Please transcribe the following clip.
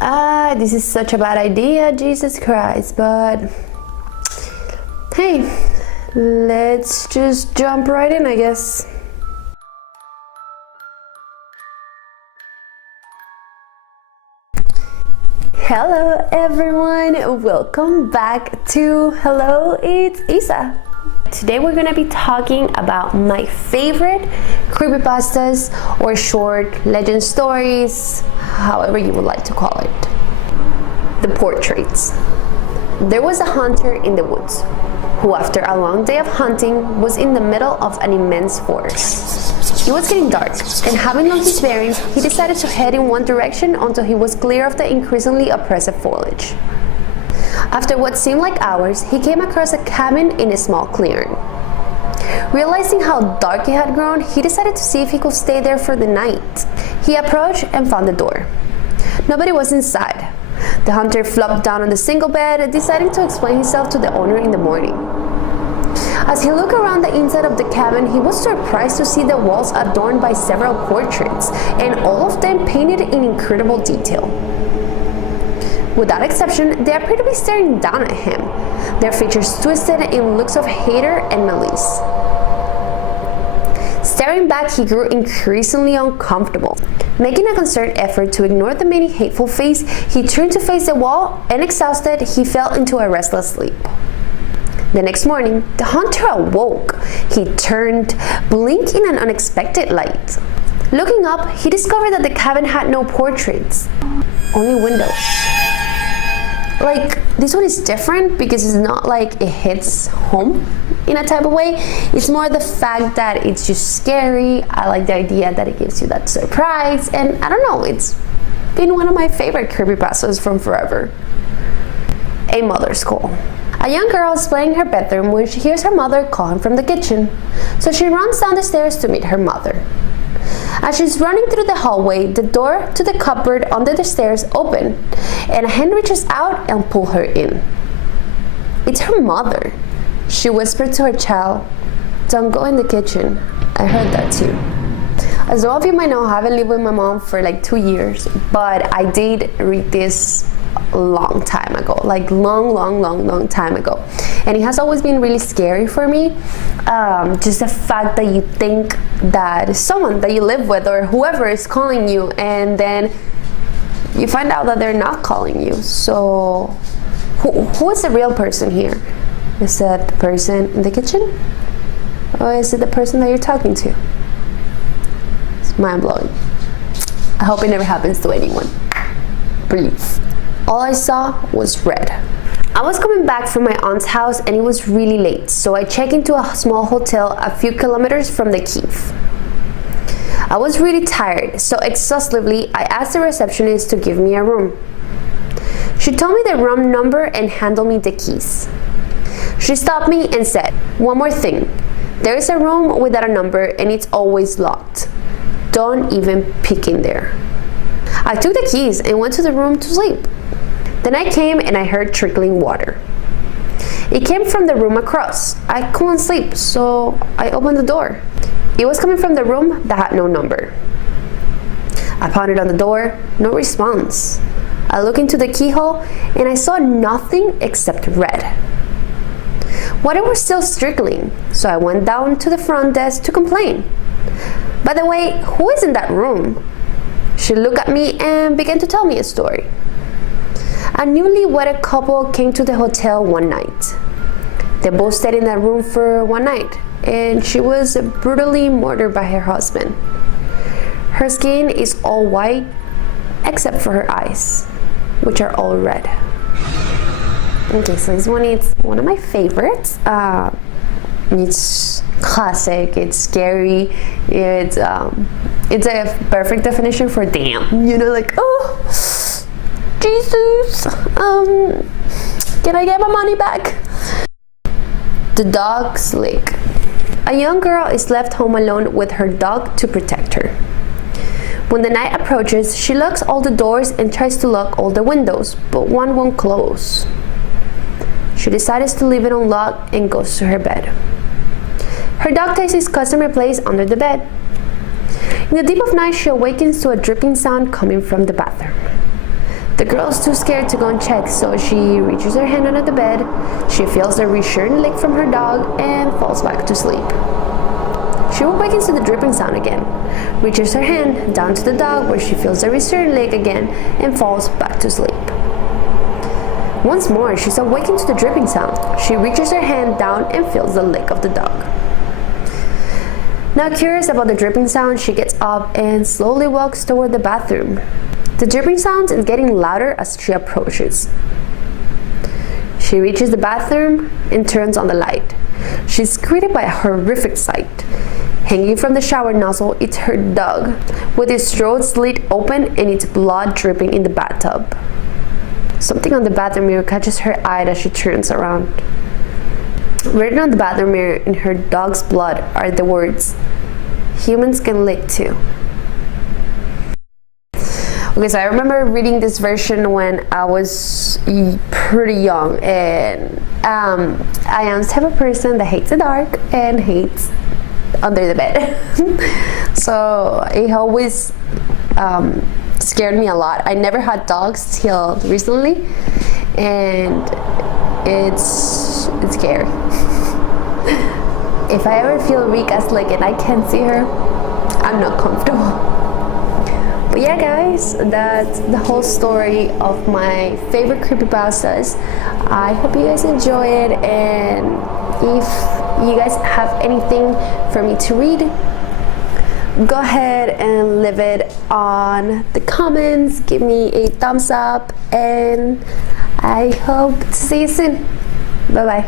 This is such a bad idea, Jesus Christ, but hey, let's just jump right in, I guess. Hello everyone, welcome back to Hello, it's Isa. Today we're gonna be talking about my favorite creepypastas or short legend stories, however you would like to call it. The portraits. There was a hunter in the woods who, after a long day of hunting, was in the middle of an immense forest. It was getting dark, and having known his bearings, he decided to head in one direction until he was clear of the increasingly oppressive foliage. After what seemed like hours, he came across a cabin in a small clearing. Realizing how dark it had grown, he decided to see if he could stay there for the night. He approached and found the door. Nobody was inside. The hunter flopped down on the single bed, deciding to explain himself to the owner in the morning. As he looked around the inside of the cabin, he was surprised to see the walls adorned by several portraits, and all of them painted in incredible detail. Without exception, they appeared to be staring down at him, their features twisted in looks of hatred and malice. Staring back, he grew increasingly uncomfortable. Making a concerted effort to ignore the many hateful face, he turned to face the wall, and exhausted, he fell into a restless sleep. The next morning, the hunter awoke. He turned, blinking in an unexpected light. Looking up, he discovered that the cabin had no portraits, only windows. Like, this one is different because it's not like it hits home in a type of way. It's more the fact that it's just scary. I like the idea that it gives you that surprise, and I don't know, it's been one of my favorite creepypastas from forever. A mother's call. A young girl is playing in her bedroom when she hears her mother calling from the kitchen, so she runs down the stairs to meet her mother. As she's running through the hallway, the door to the cupboard under the stairs opens, and a hand reaches out and pulls her in. It's her mother. She whispered to her child, "Don't go in the kitchen. I heard that too." As all of you might know, I haven't lived with my mom for like 2 years, but I did read this a long time ago, like long time ago, and it has always been really scary for me. Just the fact that you think that someone that you live with or whoever is calling you, and then you find out that they're not calling you. So who is the real person here? Is it the person in the kitchen, or is it the person that you're talking to? It's mind-blowing. I hope it never happens to anyone. Please. All I saw was red. I was coming back from my aunt's house and it was really late, so I checked into a small hotel a few kilometers from the Kiev. I was really tired, so exhaustively I asked the receptionist to give me a room. She told me the room number and handed me the keys. She stopped me and said, "One more thing. There is a room without a number and it's always locked. Don't even peek in there." I took the keys and went to the room to sleep. Then I came and I heard trickling water. It came from the room across. I couldn't sleep, so I opened the door. It was coming from the room that had no number. I pounded on the door, no response. I looked into the keyhole and I saw nothing except red. Water was still trickling, so I went down to the front desk to complain. "By the way, who is in that room?" She looked at me and began to tell me a story. A newly wedded couple came to the hotel one night. They both stayed in that room for one night, and she was brutally murdered by her husband. Her skin is all white, except for her eyes, which are all red. Okay, so this one is one of my favorites. It's classic, it's scary, it's a perfect definition for damn. You know, like, oh, Jesus, can I get my money back? The dog's lick. A young girl is left home alone with her dog to protect her. When the night approaches, she locks all the doors and tries to lock all the windows, but one won't close. She decides to leave it unlocked and goes to her bed. Her dog takes his customary place under the bed. In the deep of night, she awakens to a dripping sound coming from the bathroom. The girl's too scared to go and check, so she reaches her hand under the bed. She feels a reassuring lick from her dog and falls back to sleep. She awakens to the dripping sound again, reaches her hand down to the dog where she feels a reassuring lick again and falls back to sleep. Once more, she's awakened to the dripping sound. She reaches her hand down and feels the lick of the dog. Now curious about the dripping sound, she gets up and slowly walks toward the bathroom. The dripping sound is getting louder as she approaches. She reaches the bathroom and turns on the light. She's greeted by a horrific sight. Hanging from the shower nozzle is her dog, with its throat slit open and its blood dripping in the bathtub. Something on the bathroom mirror catches her eye as she turns around. Written on the bathroom mirror in her dog's blood are the words, "Humans can lick too." Okay, so I remember reading this version when I was pretty young, and I am the type of person that hates the dark and hates under the bed. So it always scared me a lot. I never had dogs till recently, and it's scary. If I ever feel Rika's leg and I can't see her, I'm not comfortable. But yeah, guys, that's the whole story of my favorite creepypastas. I hope you guys enjoy it, and if you guys have anything for me to read, go ahead and leave it on the comments. Give me a thumbs up, and I hope to see you soon. Bye bye.